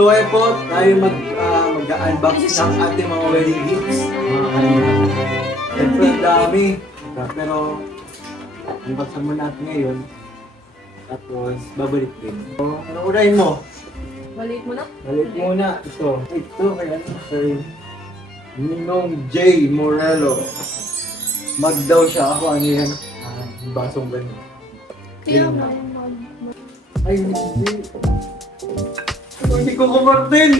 So ay po, tayo mag-unbox ng ating mga wedding gifts. Mga kanina. Siyempre, ang dami. Pero, unboxan mo natin ngayon. Tapos, babalik din. So, ano unahin mo? Balik mo na? Balik muna. Ito. Ito, kaya ano? Kay Ninong J. Morello. Mag daw siya. Ako, ano yan? Basong ganun. Kaya Yun mo. na. Ay, hindi. Hindi ko kumartin!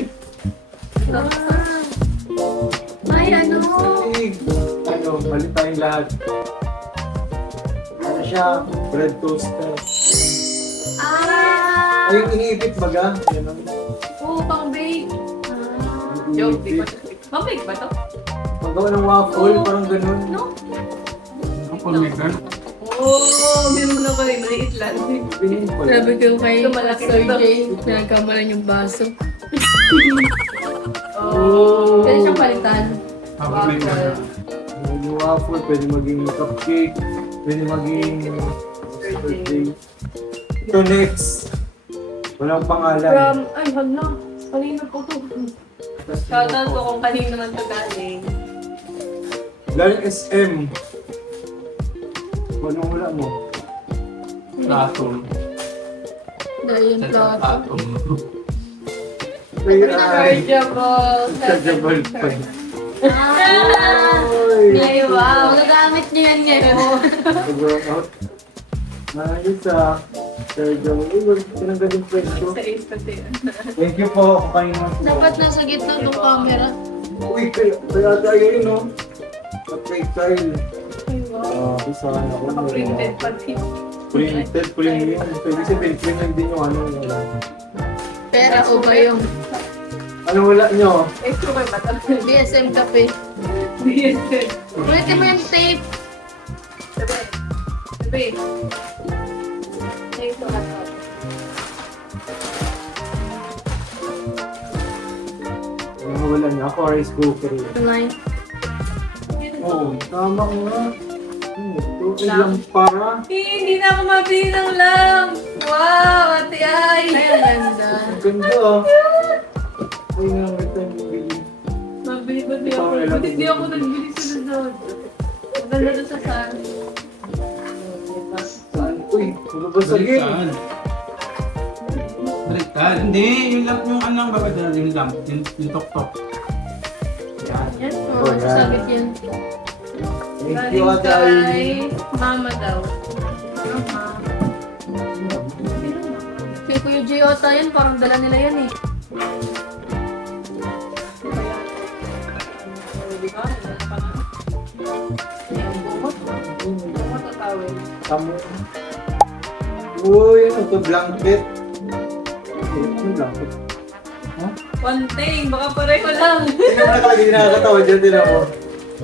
Ay, ano? Ay, ano, mali tayong lahat. Ano siya? Bread toaster. Ay, yung iniipit baga? Yan ang Oo, pang-bake. Joke, di ba? iniipit. Pang-bake ba to? Magawa ng waffle, Oo. parang ganun. No? Ang pag-maker? Oo, hindi mo na pala yung maliit lang. Ganyan pala. Sabi ko kay Ito, malaki Sir na to. Jay, nagkamalan yung baso. Oh. Pwede siyang palitan. Pag-maker. Yung waffle, pwede maging cupcake, pwede maging birthday. Ito next. Walang pangalan. From, ay, hala. Kanina po to. Tapos Shoutout ko kung kanino naman to galing. Galing SM. Walang wala mo. Plato. Dahil yung plato. Plato. Ay, ay. Chargeable. Chargeable pa. Ah! Ay. Ay, wow. Magagamit niyo yan ngayon. Nag-work out. Ayos ah. Chargeable. Uy, tinanggal yung presyo. Sa ace kasi. Thank you po kung kayo naman. Dapat nasa gitna ng camera. Uy, kaya tayo yun, no? Tactile. Ay, wow. Sana ako. Naka-printed pati. Printed, premium. Pwede sabihin, premium din yung ano. Wala. Pera o ba yung Ano wala nyo? Extra ba ba? BSM Cafe? BSN. Ulitin mo yung tape. Sabi. Sabi. Ay, ito lang. Ano wala nyo? Ako rice cooker. Online. Oo, tama nga. Ito lang para. Hindi na ako mabili ng lamp. Wow, ate ay. Ay, ang ganda. Ang ganda ah. Ay nga, may time bibili. Mabili ba di ako? Buti di ako nagbili sa doon. Ang ganda doon sa saan. Saan? Uy, nababasagin. Baliktad. Baliktad. Hindi, yung lamp yung anong babadala yung lamp. Yung tok-tok. Yan. Yan. Oo, sasabit yan. Thank you, Galing Ate kay Aileen. mama daw. Mama. Kay Kuya Jay Ota yan, parang dala nila yan eh. Tamo. Uy, ano to? Blanket. Ano blanket? One thing, baka pareho lang. Tingnan mo na talaga yung nakakatawa dyan, tinan mo.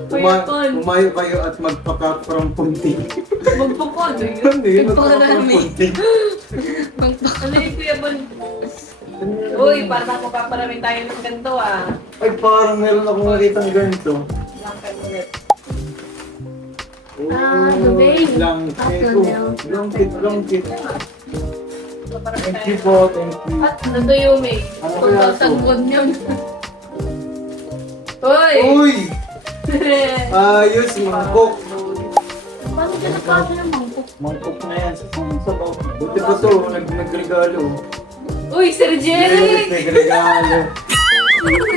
Puyatan. Umayo kayo at magpaka from punting. Magpukod. Hindi, magpaka from Magpakarami. punting. Ano yung Kuya Bon? Uy, parang mapaparami tayo ng ganito ah. Ay, parang meron akong nakitang ganito. Langkan ulit. Ah, the veil. Blanket. After nail. Blanket. Mapaparami Thank tayo. you po, thank you. At nando yung may. Ano kaya to? 2,000 won yun. Uy! Uy! Ayos, mangkok. Paano ka nakasya ng mangkok? Mangkok na yan. Sa baw. Buti pa to, nagregalo. Uy, Sir Jeric! Nagregalo.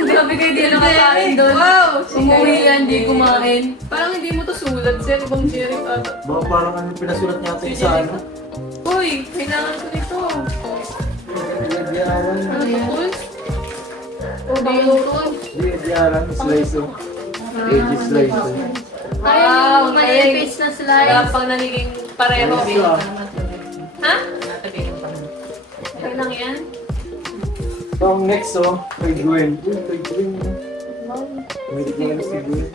Grabe kayo di nakakain doon. Wow! Umuwi yan, di kumain. Parang hindi mo to sulat, Sir. Ibang Jeric ata. Baka parang ano pinasulat niya ito sa ano. Uy, kailangan ko nito. Diyaran. Ano yan? Uy, O ba yung Diyaran, slice o. Veggie slice o. Wow, Wow, malipis na Wala slice. pang nagiging pareho. Ayos ah. Ha? Okay lang yan? So, ang next oh, kay Gwen. Uy, kay Gwen. May regalo si Gwen.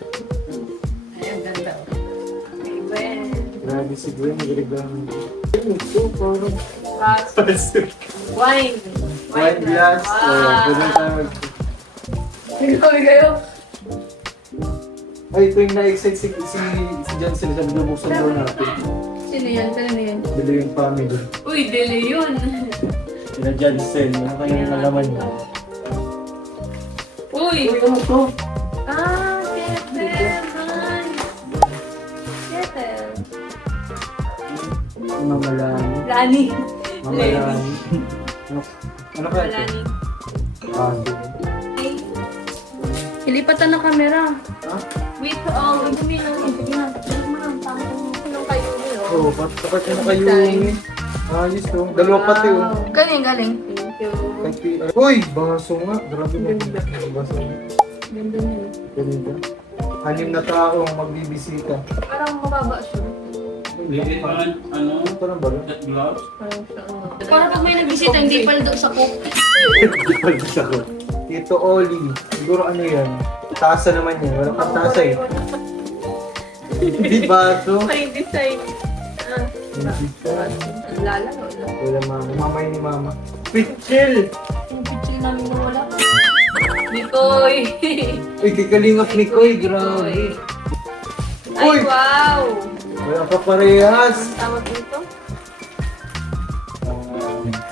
Ay, ang ganda. Amen. Grabe si Gwen, nagregalo. Ito, parang... Glass. Wine. Wine glass. Oh, pwede Wow. tayo mag... Tingnan kayo. Ay, ito yung na-excite si Johnson sa binubuksan daw natin. Sino yan? Sino yan? Dili yung family. Uy, deli yun. Sina Johnson, ano kayong nalaman niya? Uy! Uy, ano to? Ah, kettle. Nice. Kettle. Mamalani. Lani. Mamalani. Ano kaya ito? Lani. Ah, sige. Ay, Ilipatan ng camera. Ha? wait, hindi lang. Sige na. Ano mo lang, tanong kayo niyo. Oo, bakit na kayo? Ayos to. Dalawa pati oh. Galing, galing. Thank you. Uy! Baso nga. Grabe na. Baso nga. Ganda niyo. Ganun ba? 6 na taong magbibisita. Parang mababa siya. Lilit naman, ano, Ano pa na ba? that gloves. Parang siya, Para pag may nagbisita, hindi paldo sa cook. Pagkisa ko. Tito Oli. Siguro ano yan? Tasa naman yan. Walang pang tasa eh. Hindi baso. May design. Ah, Hindi pa. ang lala, wala. Wala mama. Mamay ni mama. Pichil! Yung picture namin nawala. Nikoy! Uy, kikalingap ni Koy. Grabe. Ay, Uy! wow! Wala ka parehas. Ang tawag dito?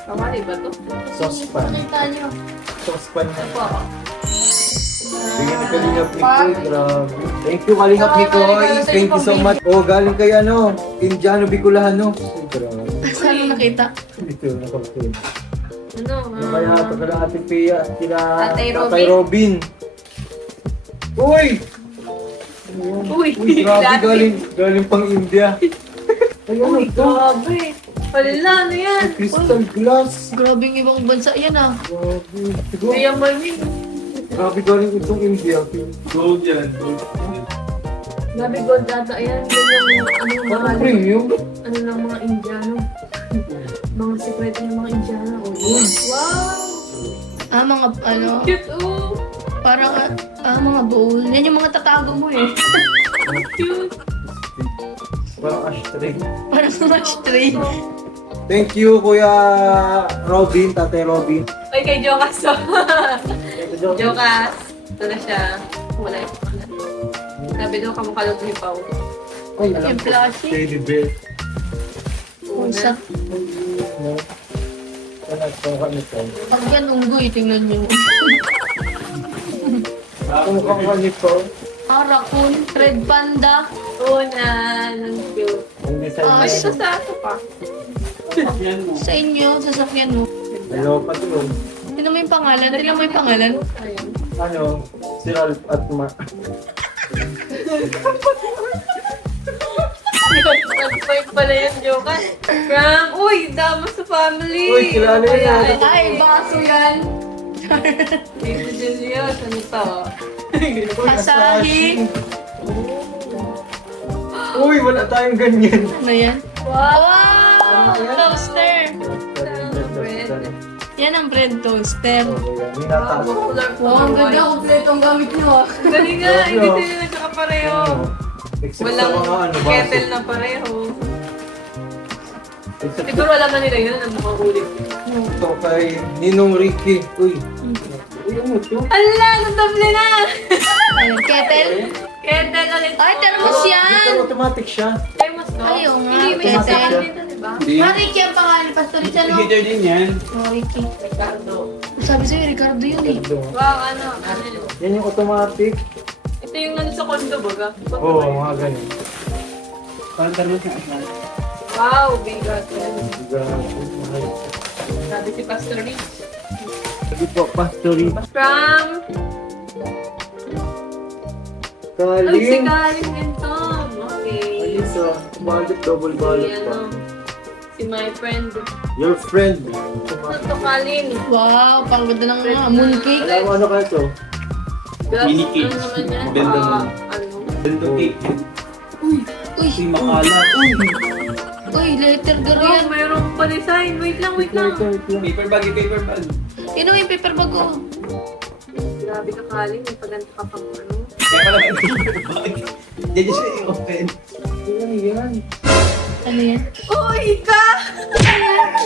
Kamali ba to? Saucepan. Nakita niyo. Saucepan na. Ito po. Bigyan ni Kalingap ni Koy. Grabe. Thank you Kalingap ni Koy. Thank you so much. Oh, galing kay ano? Indiano Bicolano. Ay, grabe. Saan mo nakita? Dito, nakapin. Ano? Ano kaya ito kala Ate Pia at kila Tatay Robin. Uy! Uy! Uy, grabe galing pang India. Ay, ano Uy, ito? grabe! Palila, ano yan? Crystal glass. Grabe yung ibang bansa yan ah. Grabe. Siguro, Kuya Malvin. grabe galing itong India. Gold yan, gold. Grabe gold data. Ayan, yan yung ano, Parang mga premium. ano ng mga Indiano. Mga sekreto ng mga Indiano. Oh, wow! Mga ano, Cute, oh! parang mga bowl. Yan yung mga tatago mo eh. Cute! Parang ashtray. Parang mga stray. Thank you, Kuya Robin, Tatay Robin. Ay, kay Jokas. Jokas. Ito na siya. Wala yung pangalan. Sabi daw, kamukha daw ni Pao. Ay, alam Yung ko. plushie. Teddy bear. Pusa. No? Ano ka nito? Pag yan, unggoy, tingnan nyo. Ano ka nito? Raccoon, red panda. Una, ng cute. Ang design Ah, Ay, niya. ito sa ato pa. Yan mo. Sa inyo, sasakyan mo. Hello, patulong. Tingnan mo yung pangalan. Tingnan mo yung pangalan. Ayun. Ano? Si Ralph at Ma. Nag-point pala yan, Jokas. From, uy, Dama sa family. Uy, kilala yun, Ayan. ah. Ay, baso yan. Dito Julius, ano to? Asahi. Uy, wala tayong ganyan. Ano yan? Wow! Ano yan? Toaster. Bread. Yan ang bread toaster. May Wow, nataas. popular po. Wow, ang ganda. Kompleto ang gamit nyo ah. Galing nga, Grabe, hindi oh. sila nagkakapareho. Except Walang sa mga ano, kettle na pareho. Except Siguro alam na nila yun, ang mga ulit. ito kay Ninong Ricky. Uy. Uy, ano ito? Ala, nadable na! Ayun, kettle. Kettle ulit. Ay, thermos yan. Dito automatic siya. Thermos to? Ayaw nga, Hindi, may kettle. kasama dito, diba? Hindi. Ricky ang pangalan. Pastorita, no? Heater din yan. Oh, Ricky. Ricardo. Sabi sa'yo, Ricardo yun eh. Ito. Wow, ano yun? Yan yung automatic. Ito yung nandun sa condo, baga? Oo, mga ganyan. Parang tarlos na asal. Wow, bigat. Grabe. Sabi si Pastor Rich. Sige po, Pastori. From... Ay, si Kaling. Karin din to. Okay. Ayos ah. Balot, double balot Si, pa. ano, si my friend. Your friend. Ano to, Kalin? Wow, pang ganda ng mooncake. Alam mo ano ka ito? Glass, Mini cake. ano naman yan? Bento mo. Ano? Bento cake. Uy, Si makalat. uy, letter Oh, gariyan. mayroong pa design. Wait lang, wait lang. Paper bag, paper bag. Yun yung paper bag ko. Grabe ka, Kalin. May paganda ka pang ano. Kaya pala may paper bag. Yan yung siya i-open. Yan, yan. Ano yan? Uy, ka!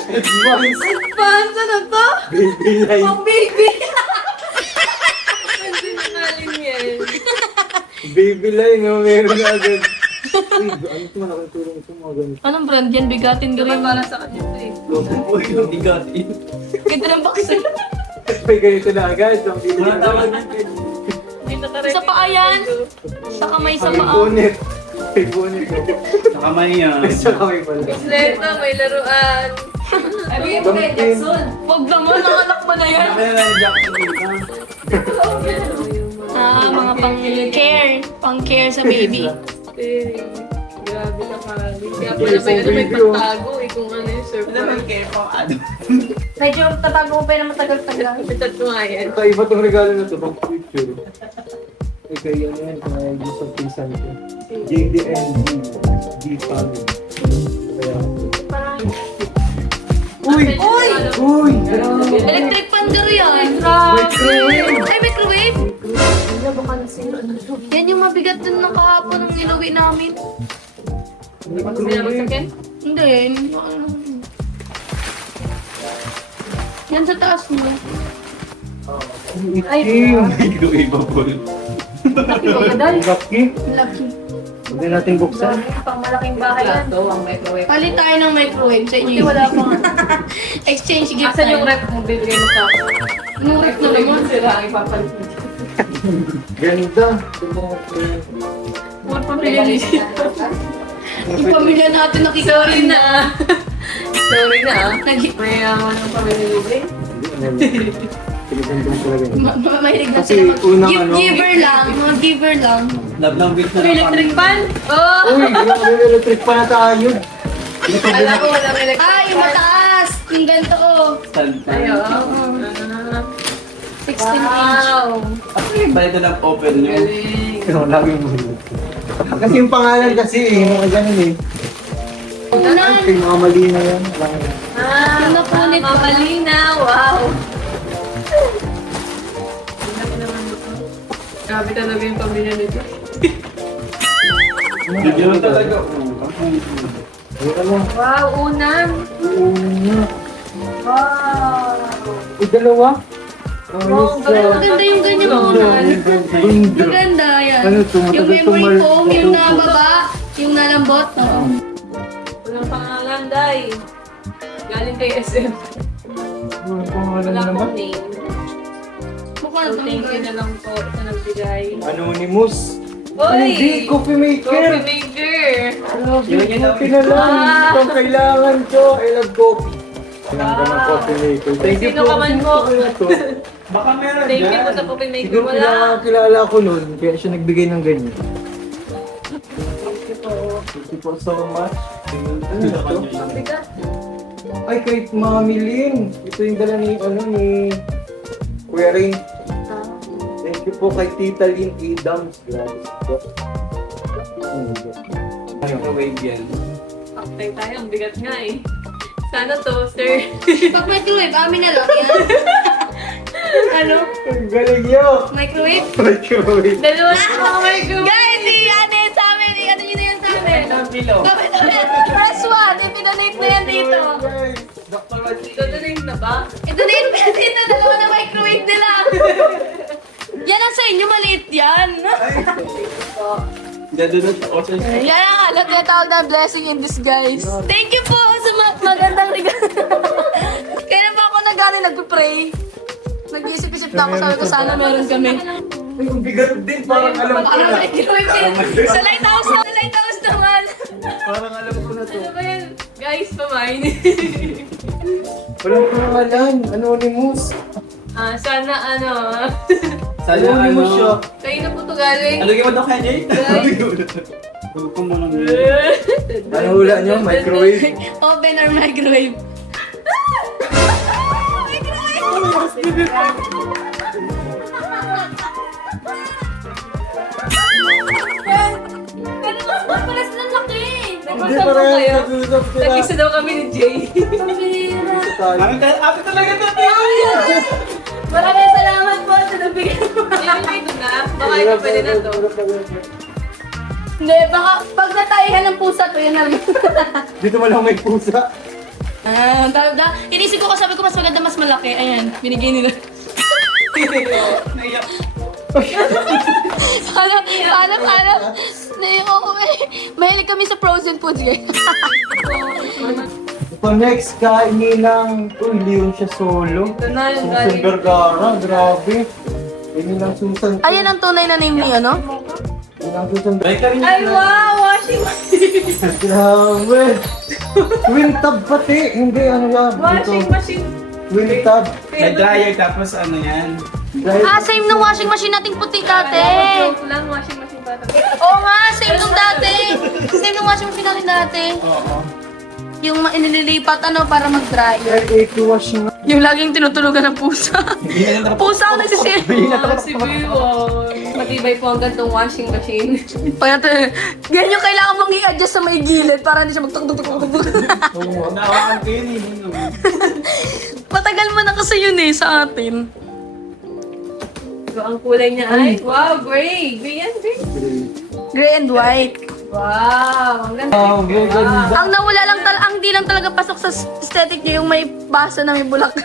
Advance. Advance, ano to? Baby line. Oh, baby! Hindi na Kalin yan. Baby line, no? Meron na agad. Uy, ano ito? Malaking tulong ito mga ganito. Anong brand yan? Bigatin Diba gariyan. para sa kanya ito eh. Uy, hindi gatin. Ganda ng box eh. May ganito na agad. So, hindi Mga na tawag Dito ka Sa paa yan. Sa kamay sa May paa. bonnet. May bonnet. sa kamay yan. Sa kamay pala. Leto, may laruan. Ay, bigay mo kay Jackson. Huwag naman, nanganak mo na yan. Kaya lang yung Jackson dito. Mga pang-care. Pang-care sa baby. Grabe ka, Mami. Kaya pala may pagtago eh, kung ano yung Ano naman surprise. kayo pang ano? Medyo tatago mo pa na matagal-tagal. Pitat mo nga yan. Kakaiba tong regalo na to, pang picture. Ikaw yan yan, kaya yung sa pinsan ko. JDND, D family. Kaya, Uy! uy! Uy! Grabe! Electric fan daw yan. Microwave! Ay, microwave? Ano baka na sino? Yan yung mabigat dun ng kahapon ng inuwi namin. Baka sinamasakin? Hindi. Yan sa taas mo. Ay, Microwavable. Laki ba kadal? Lucky. Lucky. Huwag na natin buksan. Pang malaking bahay yan. Ito ang microwave. Palit tayo ng microwave sa inyo. Wala pang exchange gift Asan yung tayo. rep mo bibigay mo sa akin? Yung ref na naman. Sira ang ipapalit mo. Ganda. Huwag pa pinili dito. Yung pamilya natin Sorry nakikita. na. Sorry na. Nag- Mayaman ang pamilili. Pinagandang talaga yun. Mahilig na Kasi sila. unang Gift ano- giver lang. Mga giver lang. Love ng beat na Electric fan? Oh! Uy, grabe, electric pa na tayo. Alam ko walang electric Ah, yung mataas. Yung ganito oh. Stand Ayo. fan. 16 inch. Wow. Balik na lang open nyo. Galing. Laging mo. Kasi yung pangalan kasi eh, mga ganun eh. Unan. Ay, mga mali na yan. Wala na. Ah, Yung napunit ko. mamalina. Wow. Laki naman ito. Grabe talaga yung pamilya nito. Bigyan mo talaga. Ayun na. Wow, unan. Una. Wow. Ay, dalawa. Wow, Maganda yung ganyan mo unan. Ganda. Maganda yan. Ano to, Yung matagal memory tumal- foam, yung matuto. nababa, yung nalambot. Oo. Walang pangalan, Day. Galing kay SM. Walang pangalan Wala naman. pong name. Mukha So, na thank you na lang po sa nagbigay. Anonymous. Oy! Hindi, coffee maker. Coffee maker! Grabe, Yun yun, coffee na lang. Ah. Ito ang kailangan ko. I love coffee. Kailangan ng coffee maker. Thank you Sino ka man po? Kaya to. Baka meron Thank you dyan. po sa coffee maker. Siguro Wala. kilala ko nun, kaya siya nagbigay ng ganyan. Thank you po. Thank you po so much. Ano Sa to? kanya yun. Ang bigat. Ay, kay Mami Lynn. Ito yung dala ni, ni Kuya Ray. Thank you po kay Tita Lynn Adams. Grabe po. Microwave yan. Paktay tayo. Ang bigat nga eh. Sana toaster. Pag microwave, amin na lang yan. Ano? Ang galing yo! Microwave? Microwave. Dalawa na mga microwave. Guys, ano yun sa amin? Ano yun na yan sa amin? Ang below. Kapit press 1, ipinanate na yan dito. Guys, Dr. Wajid. Tutuloy na ba? Ito na yung dito, dalawa na microwave nila. Yan ang sa inyo, maliit yan. Dadunod ako sa Yan ang alat na tawag na blessing in disguise. Thank you po sa magandang regalo. Kaya pa ako nag-ano, nagpipray. Nag-iisip-isip na ako, sabi ko sana meron kami. Ay, ang bigat din. Parang alam ko Parang na. microwave din. Sa lighthouse na, lighthouse naman. Parang alam ko na to. Ano ba yan? Guys, pamain. Walang pangalan. Anonymous. Sana ano. Sana Anonymous siya. Kayo na po ito galing. Ano gawin mo kay Jay? Guys. Huwag ko muna Ano hula nyo? Microwave? Oven or microwave? Pero mas mapalas na laki. Hindi Nagpasa po parang kayo. nag-usap sila. Nag-isa daw kami ni Jay. Pambira. Tayo. Ate talaga natin! Maraming salamat po sa nabigyan mo. Ibigay ko na. Baka ito pwede na to. Hindi, baka pag natayihan ng pusa to, yan na rin. Dito man lang may pusa. Inisip ko sabi ko mas maganda mas malaki. Ayan, binigay nila. Naiyak. Alam. Oo, eh. Mahilig kami sa frozen foods, guys. So next, kainin ng... Uy, Leon siya solo. Ito na yung Susan galing. Vergara, grabe. Kainin ng Susan. Ayan ang tunay na name niya, no? Kainin ng Susan. Ay, ka rin Ay, wow! Washing machine! Grabe. Twin tab pati. Hindi, ano yan. Washing machine! Twin tab. May dryer tapos ano yan. Ah, same ng washing machine nating puti dati. Joke lang, washing machine pa. Oo nga, same nung dati. Same nung washing machine natin dati. Oo. Yung inililipat para mag-dry. L8 washing. Yung laging tinutulugan ng pusa. Hindi na lang Pusa ang nagsisilbi. Si Biwa. Matibay po ang gantong washing machine. Kaya ganyan yung kailangan mong i-adjust sa may gilid para hindi siya magtuk-tuk-tuk-tuk. Oo, nawakan ko yun eh. Matagal mo na kasi yun sa atin. So, ang kulay niya ay, wow, gray! Gray yan, gray. Gray and white. Wow, ang ganda. Ah, ganda. Ang nawala lang ang di lang talaga pasok sa aesthetic niya yung may baso na may bulak.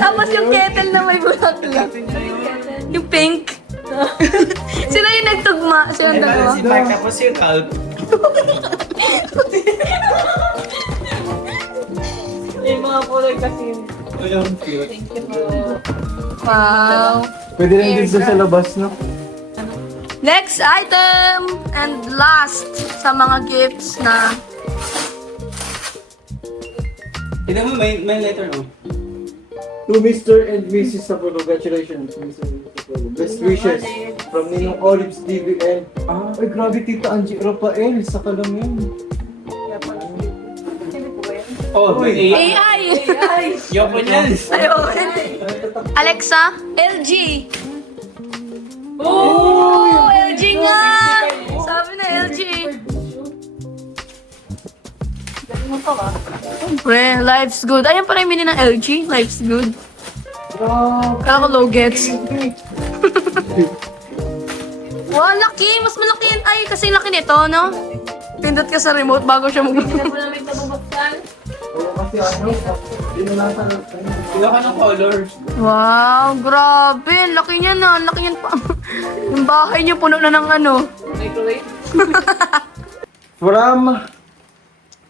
Tapos yung kettle na may bulak. Yung pink. Sila yung nagtugma. Sila yung dalawa. Si Mark tapos yung Calp. Yung mga kulay kasi. Ayun, cute. Thank you po. Wow. Pwede rin din doon sa labas, no? Next item and last sa mga gifts na Tignan mo, may letter oh. To Mr. and Mrs. Sapolo, congratulations, Mr. and Mrs. Sapolo. Best wishes from Ninong Olives DBN. Ah, ay grabe, Tita Angie Rafael, saka lang yun. Oh, may AI. Ay, Yoko niyan. Ayun. Alexa, LG. oh! LG nga! Sabi na LG. Pre, life's good. Ayan pala yung mini ng LG. Life's good. Grabe. Kala ko low gets. Wow, laki! Mas malaki yan. Ay, kasi laki nito, no? Pindot ka sa remote bago siya mag- Hindi mo namin tabubuksan. Oo, kasi ano, dinulatan ng Sila ka ng colors. Wow, grabe. Ang laki niya na. Ang laki niyan pa. Yung bahay niyo puno na ng ano. Microwave. From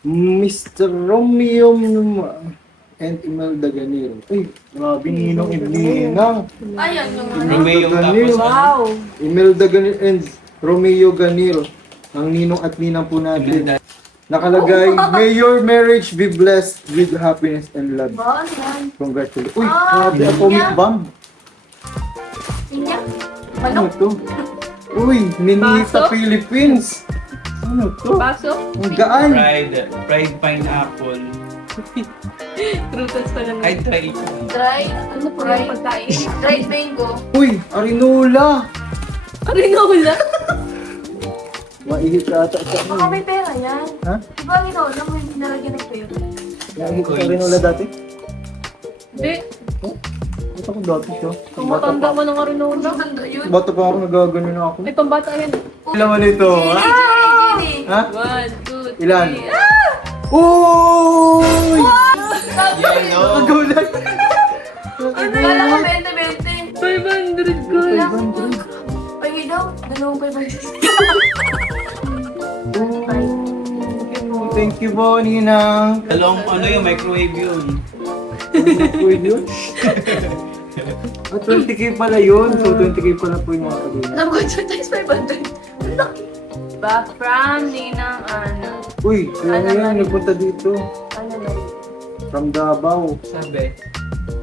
Mr. Romeo and Imelda Ganiro. Uy, grabe, Ninong and Ninang. Ayan yung Romeo tapos Wow! Imelda Ganiro and Romeo Ganiro. Ang Ninong at Ninang po natin. Nakalagay, may your marriage be blessed with happiness and love. Congratulations. Uy, grabe, atomic bomb. Inya? Ano to? Uy, Ninita Baso? Philippines. Ano to? Baso? Ang gaan. Fried pineapple. Frutas pa naman. Ay, try ito. Dry, ano po? Dry pagkain. Dried mango. Uy, Arinola. Arinola. Maihit ka ata sa Baka ano. may pera yan. Ha? Diba alam mo hindi nalagyan ng pera? Maihit ka Arinola dati? Hindi. Ito ko dati siya. Kung matanda mo ng Arinola. Maganda yun. Bata pa ako, nagagano na ako. May pambata yan. Ilan mo nito? Ha? Ha? 1, 2, 3. Ilan? Uy! Yellow. Nagulat. Kala ko 20-20. 500 ko. Ay, daw. Dalawang 500. Thank you po, Ninang. Dalawang ano yung microwave yun. Pwede yun? 20k pala yun. So, 20k pala po yung mga kabila. Alam ko, 2 times 500. Ang laki. Ba, from Ninang Ana. Uy, kaya yan, nagpunta dito. Ano na yun? From Davao. Sabi.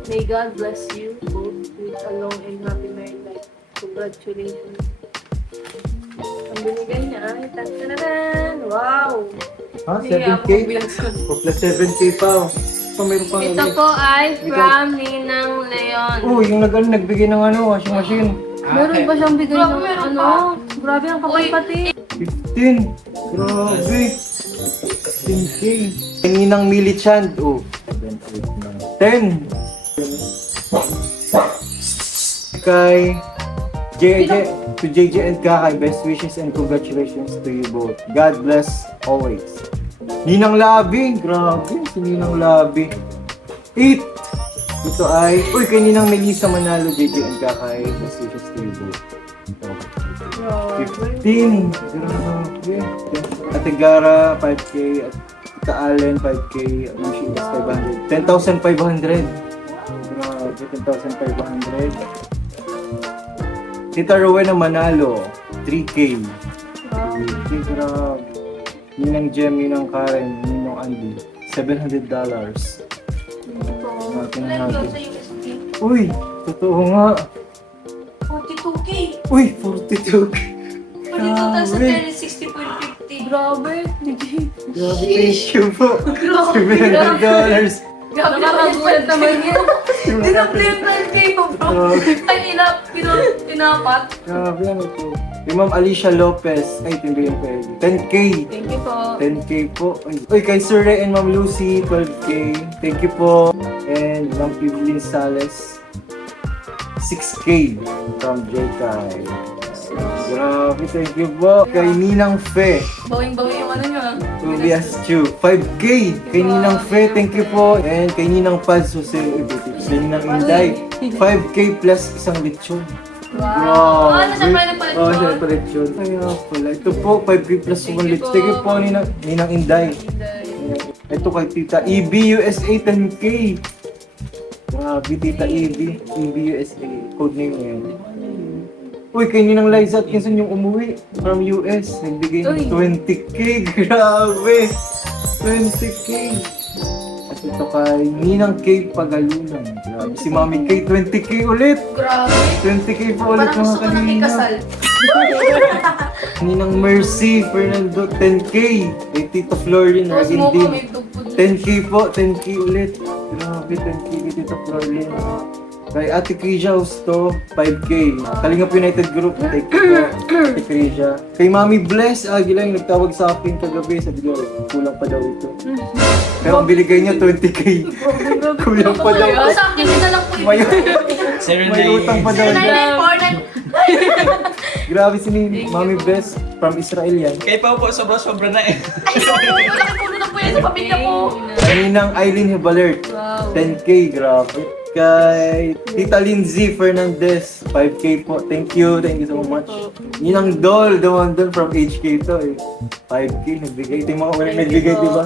May God bless you both with a long and happy married life. Congratulations. Ang binigay niya ay tantananan. Wow! Ha? Hindi ako 7k? magbilang sa- O, plus 7k pa. Oh. So, mayroon pang Ito po ay from Ninang Leon. Uy, yung nagbigay ng ano, washing machine. Meron ba siyang bigay Grabe, ng meron ano? Grabe ang kapal pati. 15. Grabe. 15k. Ninang Milichan. Oh. 10. Kay JJ and Kakay, best wishes and congratulations to you both. God bless always. Ninang Labi. Grabe, si Ninang Labi. 8. Ito ay, uy, kay Ninang Melissa Manalo, JJ and Kakay, best wishes to you both. 15. Grabe. Ate Gara, 5k. At Tita Allen, 5K. Ma'am Sheila, 500. 10,500. Grabe, 10,500. Tita Rowena Manalo, 3K. 3K, grabe. Ninang Jem, Ninang Karen, Ninong Andy, $700. Natin Let's go natin. sa USD. Uy, totoo nga. 42K. Uy, 42K. 42,060.50. Grabe, legit. Grabe, thank you po. Grabe. $700. Grabe, nakakagulat naman yan. Dinapli yung 12K mo, bro. Kanina, pinapat. Grabe, ano po. Yung Ma'am Alicia Lopez, ay, tindihin ko yun. 10K. Thank you po. 10K po. Uy, kay Sir Ray and Ma'am Lucy, 12K. Thank you po. And Ma'am Evelyn Sales, 6K from JKay. Grabe, thank you po. Kay Ninang Fe, Bawing-bawi yung ano nyo, ah. Tobias Chu, 5K. Kay Ninang Fe, thank you po. And kay Ninang Paz, Jose Ibitics. Kay Ninang Inday, 5K plus isang lechon. Wow. Ah, nasa pala ng Oh, paletsyon. sa paletsyon. Kaya pala. Ito po, 5K plus 1 lechon. Thank you po, Ninang Inday. Ito kay Tita EB USA, 10K. Grabe, Tita EB USA. Code name niya yan. Uy, kay Ninang Liza Atkinson yung umuwi from US. Nagbigay ng 20K. Grabe. 20K. At ito kay Ninang K Pagalunan. Grabe. Si Mami K, 20K ulit. Grabe. 20K po ulit Parang gusto mga ko nang kanina. ikasal. Ninang Mercy Fernando, 10K. Kay Tito Florin Tapos mo ko, Ragindin. may tugpod. 10K po, 10K ulit. Grabe, 10K kay Tito Florin. Kay Ate Krija Husto, 5K. Kalingap United Group, thank you po, Ate Krija. Kay Mami Bless Aguila yung nagtawag sa akin kagabi. Sabi ko, kulang pa daw ito. Pero ang biligay niya, 20K. Kulang pa daw. Ah, sa akin na lang po May, yun. may utang pa daw. 9949. Grabe si Mami Bless from Israel yan. Kaya pa po, sobra-sobra na eh. Ay, malaki-puno na po yan sa pamilya ko. Kaninang Eileen Hibalert, Wow. 10K, grabe. Kay Tita Lindsay Fernandez, 5K po. Thank you so much. Ninang Dol, the one doon from HK to eh. 5K, nagbigay. Ito yung mga unang nagbigay, di ba?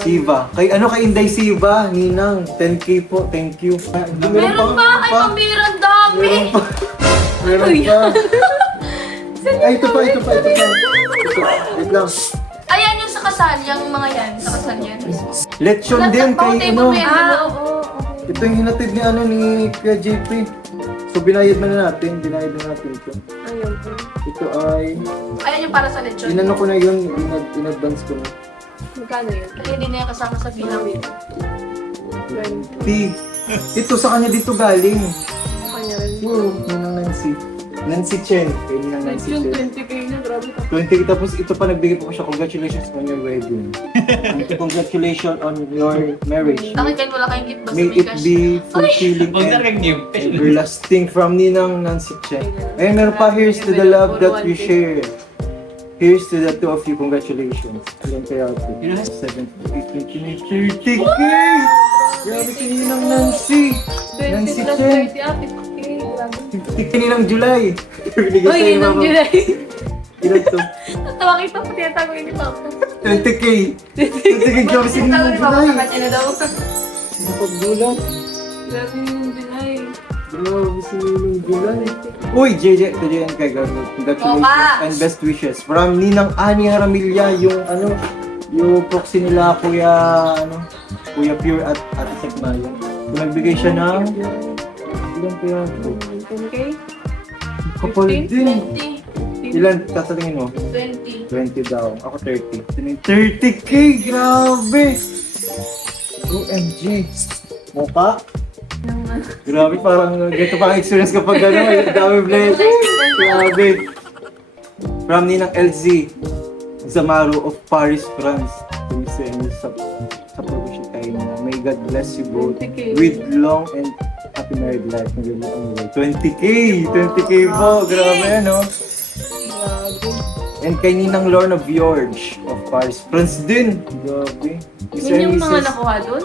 Siva. Kay Inday Siva, Ninang, 10K po. Thank you. Meron pa, ay pambirang dami. Meron pa. Ay, ito pa. Ito. Wait lang. Ayan yung sa kasal, yung mga yan, sa kasal yan. Lechon din kay ano. Ah, Ito yung hinatid ni ni Kuya JP. So binayad na natin ito. Ayun po. Ito ay, ayan yung para sa lechon. inano ko na yun, in-advance ko na. Magkano yun? Kasi hindi na yan kasama sa bilang. Ito sa kanya dito galing. Kanya rin. Oo, Ninang Nancy. Nancy Chen. Kay Ninang Nancy Yung Chen. 20K na, grabe ka. 20, tapos ito pa nagbigay po siya, congratulations on your wedding. And congratulations on your marriage. Bakit kayo wala kayong gift basta May may it cash? be fulfilling Huwag na and rin give. everlasting from Ninang Nancy Chen. Ayun, meron pa, here's to the love that we share. Here's to the two of you, congratulations. Ayan kaya ate. 7, 8, 29, 30K! Grabe si Ninang Nancy! 20 Nancy plus Chen! 30, 50K. Grabe. 50K Ninang July! Binigay Uy, sa'yo, yun ang mama. July. Ilan to? Natawa kita pa, tinatago yun ni Papa. 20K! 20K, grabe si Tawag Ninang ni Papa sa July! kanya na daw. Napagdulat. Grabe yung July. Grabe si Ninang July. Uy, JJ and kay Gagawin. Congratulations Opa! and best wishes. From Ninang Ani Haramilya, yung proxy nila Kuya Pure at Ate Sigmaya. Nagbigay siya ng ilan kaya ito? 10K? Kapal 15? din. 20. Ilan tatalingin mo? 20. 20 daw. Ako 30. 30K! Grabe! OMG! Mukha? Grabe, parang ganito pa ang experience kapag gano'n. Dami blessing. Grabe. From Ninang LZ Zamaro of Paris, France. Tumisend sa provision tayo na. May God bless you both 20K. with long and happy married life. 20K! 20K po! Grabe, ano? Grabe. And kay Ninang Lorna Viorge of Paris, France din. Grabe. Mr. Yun and yung mga Mrs. nakuha doon?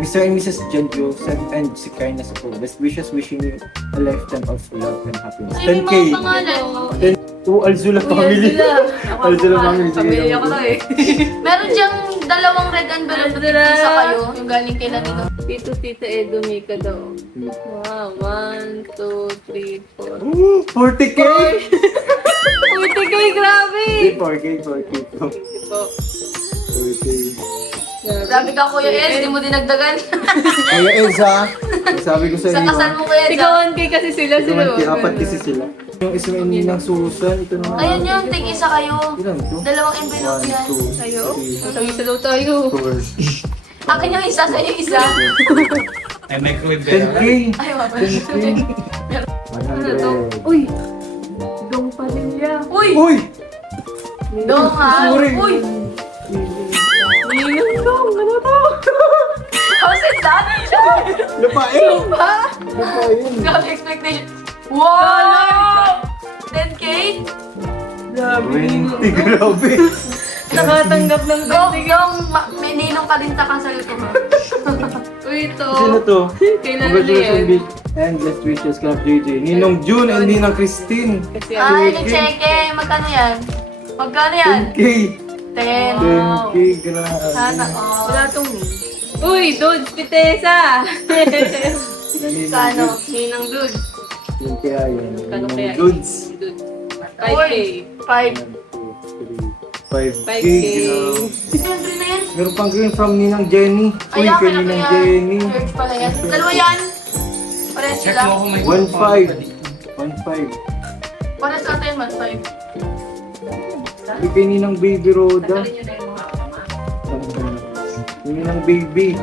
Mr. and Mrs. John Joseph and si Kaina sa po. Best wishes, wishing you a lifetime of love and happiness. Ay, may 10K. mga pangalan. To Alzula family. Ako Alzula family. Pamilya ko na eh. Meron diyang dalawang red envelope na isa kayo. Yung galing kay Latito. Tito, Tita Edo, Mika daw. Wow, 1, 2, 3, 4. 40K! 40K, grabe! 4K. Po. 40K. Grabe ka, Kuya Ez, di mo dinagdagan. Kuya Ez ha, sabi ko sa Sa inyo. kasal mo, Kuya Ez. Ikaw 1K kasi sila. Apat kasi sila. Yung isa may ng Susan, ito naman. Ayan yun, tig isa kayo. Ilan ito? Dalawang envelope 1, yan. 2, Tayo? 3, Tawisa daw tayo. 4. Akin yung isa, sa'yo yung isa. Ay, microwave 10K! Ay, wapa. 10K! Ano to? 100. Uy! Dong Padilla. Uy! Uy! Dong ha! Sorry. Uy! Ninong dong! Ano to? How's it done? Lupain! Ba? Lupain! Grabe expectation. Wow! 10K? Grabe. 20, grabe! Nakatanggap ng Dong, Dong, may ninong ka din takang sa'yo to ha. Uy, ito. Sino to? Kailan Congratulations, yan? Bill. And best wishes, Club JJ. Ninong June and Ninang Christine. Kasi Ay, cheque. Magkano yan? Magkano yan? 10K! 10. 10K, grabe. Sana all. wala tong Uy, Dudes, Pitesa! Kano? Ninang Dudes. 10K ayan. Kano kaya? Goods. Dudes. 5K. 5. 5K. 5K. Siyempre na yan. Meron pang green from Ninang Jenny. Uy, Ay, kay akin na Ninang kaya. Jenny. Church pala yan. Dalawa yan. Parehas Check sila. mo kung may 1.5. 1.5. Parehas sa atin, 1.5. Uy, kay Ninang Baby Roda. Sabi niyo na yung mga kama. Ninang Baby.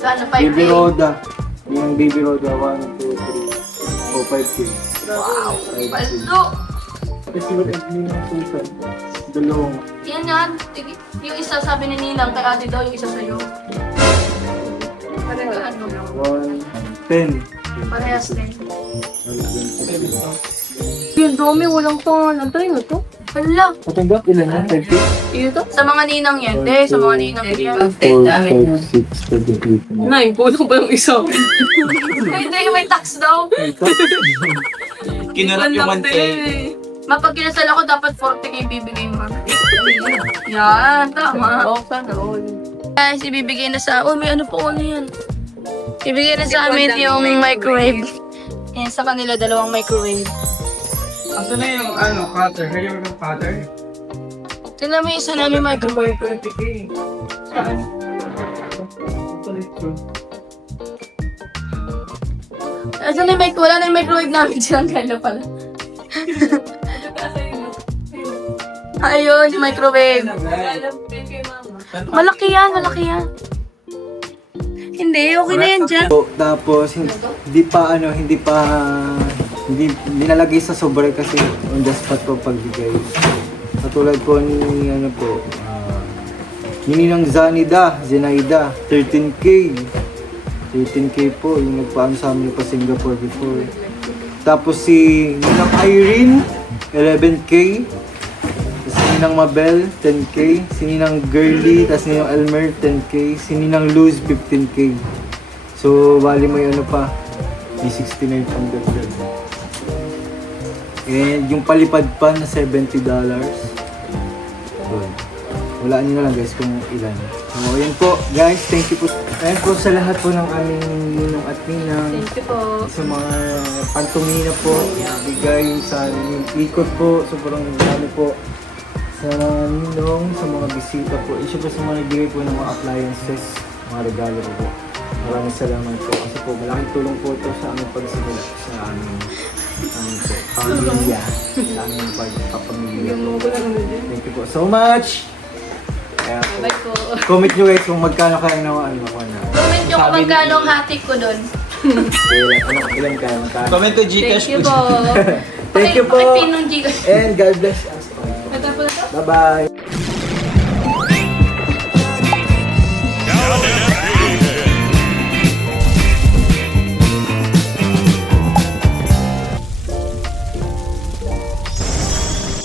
Kano? 5K? Baby Roda. Ninang Baby Roda. 1, 2, 3. O, 5K. Wow. 5K. Paldo. Festival and Ninang Susan. Dalawang. Yan yan. Yung isa sabi ni Ninang, kay ate daw, yung isa sa'yo. Pareho. Ano? 1, 10. Parehas din. Yung dami, walang pangalan. Tayo na to. Hala. Patanggap, ilan yan? 5K? Iyo to? Sa mga ninang yan. Hindi, sa mga ninang yan. 4, 5, 6, 7, 8, 9. Nine, pulong pa yung isa. Hindi, may tax daw. Kinarap yung 1K. Mapag kinasal ako, dapat 40K bibigay mo. Yan, tama. Oo, sana all. Guys, ibibigay na sa... Oh, may ano po ano yan. Ibigay na sa amin yung microwave. Yan, sa kanila dalawang microwave. Asa na yung cutter? Kaya yung cutter? Tingnan mo yung isa namin microwave. 20K. Saan? Asan na yung microwave? Wala na yung microwave namin. Silang kala pala. Ayun, yung microwave. Alam ko yun kay mama. Malaki yan, malaki yan. Hindi, okay na yan dyan. Tapos, hindi nalagay sa sobre kasi on the spot po pagbigay. Katulad po ni, ni Ninang Zenaida, 13K. 13K po, yung nagpaano sa amin pa Singapore before. Tapos si Ninang Irene, 11K. Tapos si Ninang Mabel, 10K. Si Ninang Girly, tapos Ninang Elmer, 10K. Si Ninang Luz, 15K. So, bali mo yung pa, may 69 pang dagdag. And yung palipad pa na $70. Yun. Walaan nyo na lang guys kung ilan. So, yun po guys, thank you po. Ayan po sa lahat po ng aming ninong at ninang. Thank you po. Sa mga pantumina po, bigay sa ikot po, sobrang dami po sa ninong, sa mga bisita po. Siyempre sa mga nagbigay po ng mga appliances, mga regalo po. Maraming salamat po kasi po malaking tulong po ito sa aming pagsimula sa aming pamilya, sa aming pagpapamilya po. Thank you po so much! Kaya po, Bye po. comment nyo guys kung magkano kayo naman ako na. Comment nyo kung magkano ang hatik ko doon. Ilan kayo? Magkano? Comment to Gcash Thank you po. Thank you po! Pakipin ng Gcash. And God bless us all. Ito po na to? Bye-bye!